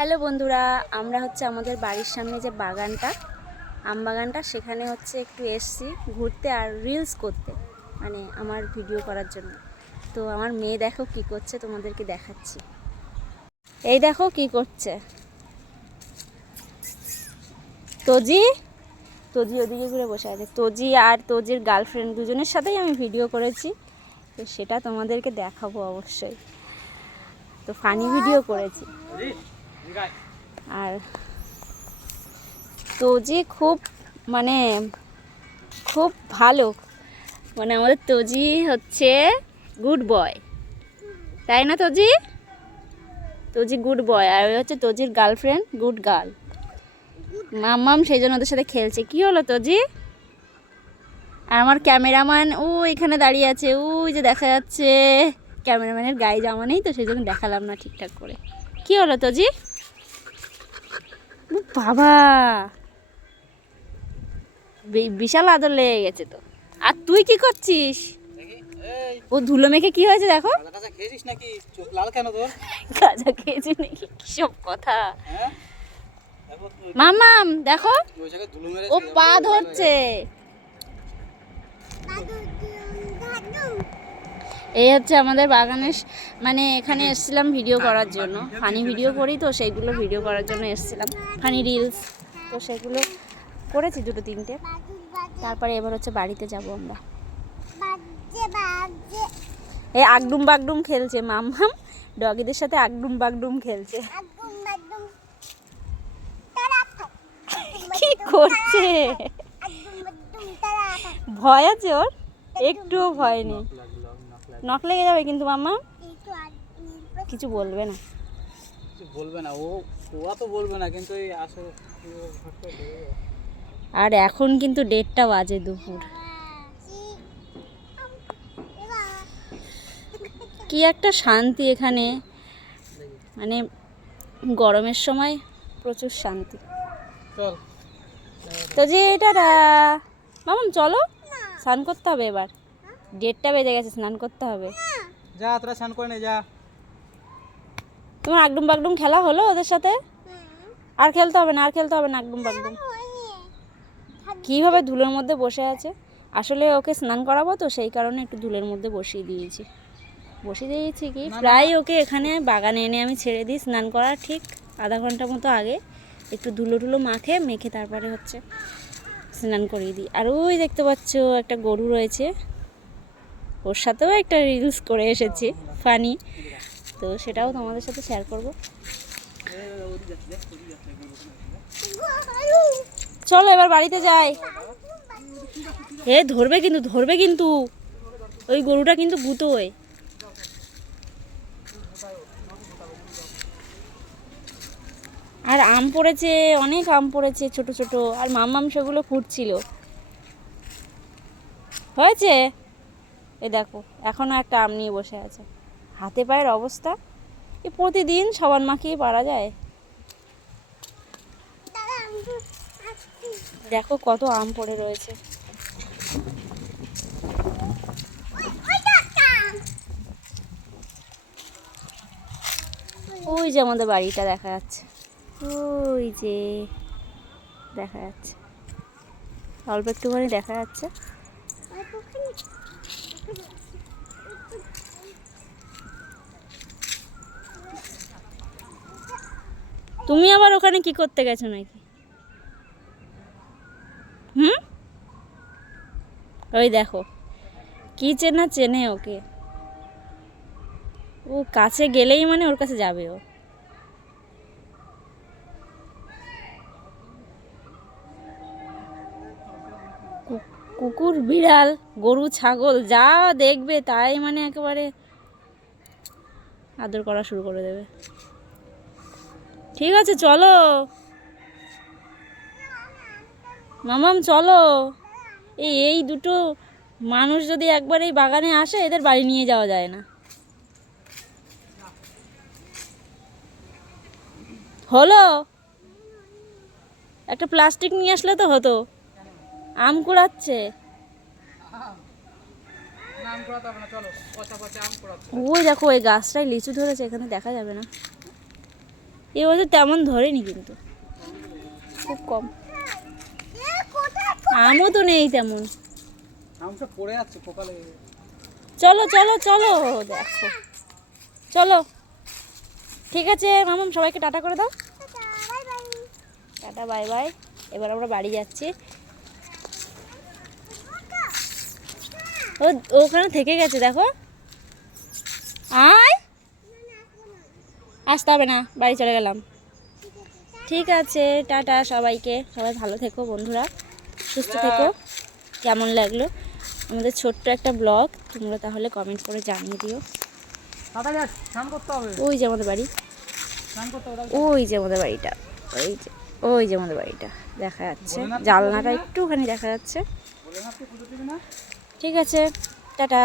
Hello বন্ধুরা, আমরা হচ্ছে আমাদের বাড়ির সামনে যে বাগানটা, আম বাগানটা, সেখানে হচ্ছে একটু এসছি ঘুরতে আর রিলস করতে মানে আমার ভিডিও করার জন্য। তো আমার মেয়ে দেখো কি করছে, তোমাদেরকে দেখাচ্ছি। এই দেখো কি করছে। তোজি? তোজি ওদিকে ঘুরে বসে আছে। তোজি আর তোজির গার্লফ্রেন্ড দুজনের সাথেই আমি ভিডিও করেছি। তো সেটা তোমাদেরকে দেখাবো অবশ্যই। তো ফানি ভিডিও করেছি। আর তোজি খুব মানে খুব ভালো। মানে আমাদের তোজি হচ্ছে গুড বয়। তাই না তোজি? তোজি গুড বয়, আর ওই হচ্ছে তোজির গার্লফ্রেন্ড গুড গার্ল। মাম্মাম সেই জন্য ওদের সাথে খেলছে। কি হলো তোজি? আর আমার ক্যামেরাম্যান, ও এখানে দাঁড়িয়ে আছে। ওই যে দেখা যাচ্ছে। ক্যামেরাম্যানের গায়ে জামা নেই তো সেই জন্য দেখালাম না ঠিকঠাক করে। কি হলো তোজি? বাবা। বিশাল আদর লেগে গেছে তো। আর তুই কি করছিস? ও ধুলো মেখে কি হয়েছে দেখো? লাল কেন তোর? গাজা খেয়েছি নাকি? কিসব কথা? হ্যাঁ? মামাম দেখো। ধুলো মেরে ও পা ধরছে। এই হচ্ছে আমাদের বাগানের মানে এখানে এসেছিলাম ভিডিও করার জন্য। ফানি ভিডিও করি তো, সেইগুলো ভিডিও করার জন্য এসেছিলাম। ফানি রিলস তো সেগুলো করেছি দুটো তিনটে। তারপরে এবার হচ্ছে বাড়িতে যাব আমরা। এই আগডুম বাগডুম খেলছে মামহাম ডগিদের সাথে আগডুম বাগডুম খেলছে। কি করছে? ভয় আছে ওর? একটুও ভয় নেই। নখ লেগে যাবে কিন্তু মাম্মা? কিছু বলবে না। বলবে না ও ও তো বলবে না কিন্তু এই আসলে আর এখন কিন্তু ডেটটা বাজে দুপুর। কি একটা শান্তি এখানে। মানে গরমের সময় প্রচুর শান্তি। চল। তো যে এটা মামাম চলো। স্নান করতে হবে এবার। দেড়টা বেজে গেছে স্নান করতে হবে। যা তোরা স্নান করে নে যা। তোমার আগডুম বাগডুম খেলা হলো ওদের সাথে? আর খেলতে হবে না আর খেলতে হবে না আগডুম বাগডুম কীভাবে ধুলোর মধ্যে বসে আছে? আসলে ওকে স্নান করাবো তো সেই কারণে একটু ধুলোর মধ্যে বসিয়ে দিয়েছি। বসিয়ে দিয়েছি কি? প্রায় ওকে এখানে বাগানে এনে আমি ছেড়ে দিই স্নান করার ঠিক আধা ঘণ্টা মতো আগে। একটু ধুলো টুলো মাখে মেখে তারপরে হচ্ছে স্নান করিয়ে দিই। আর ওই দেখতে পাচ্ছ একটা গরু রয়েছে। ওর সাথেও একটা রিলস করে এসেছি ফানি তো সেটাও তোমাদের সাথে শেয়ার করব। চলো এবার বাড়িতে যাই। হে ধরবে কিন্তু ধরবে কিন্তু। ওই গরুটা কিন্তু গুতোয়। আর আম পড়েছে, অনেক আম পড়েছে ছোট ছোট। আর মাম্মাম সেগুলো ফুটছিল হয়েছে? এ দেখো এখনও একটা আম নিয়ে বসে আছে। হাতে পায়ের অবস্থা? এ প্রতিদিন সবার মাখিয়ে পারা যায়। দেখো কত আম পড়ে রয়েছে। ওই যে আমাদের বাড়িটা দেখা যাচ্ছে। ওই যে দেখা যাচ্ছে। অল্প একটুখানি দেখা যাচ্ছে। তুমি আবার ওখানে কি করতে গেছো নাকি? হুম? ওই দেখো, কি চেনা চেনে ওকে। ও কাছে গেলেই মানে ওর কাছে যাবে ও। কুকুর বিড়াল, গরু, ছাগল, যা দেখবে তাই মানে একেবারে আদর করা শুরু করে দেবে। ঠিক আছে চলো। মামাম চলো। এই এই দুটো মানুষ যদি একবার এই বাগানে আসে এদের বাড়ি নিয়ে যাওয়া যায় না। হলো? একটা প্লাস্টিক নিয়ে আসলে তো হতো। আম কুড়াচ্ছে। ওই দেখো ওই গাছটায় লিচু ধরেছে এখানে দেখা যাবে না। এবছর তেমন ধরেনি কিন্তু। খুব কম। আমও তো নেই তেমন। চলো চলো চলো দেখো। চলো। ঠিক আছে মামাম সবাইকে টাটা করে দাও। Tata bye bye. এবার আমরা বাড়ি যাচ্ছি। ও ও ওখানে থেকে গেছে দেখো। আয়! আসতে হবে না বাড়ি চলে গেলাম। ঠিক আছে টাটা সবাইকে। সবাই ভালো থেকো বন্ধুরা সুস্থ থেকো। কেমন লাগল? আমাদের ছোট্ট একটা ব্লগ তোমরা তাহলে কমেন্ট করে জানিয়ে দিও। ওই যে আমাদের বাড়ি। ওই যে আমাদের বাড়িটা ওই যে ওই যে আমাদের বাড়িটা দেখা যাচ্ছে। জানলাটা একটুখানি দেখা যাচ্ছে। ঠিক আছে টাটা।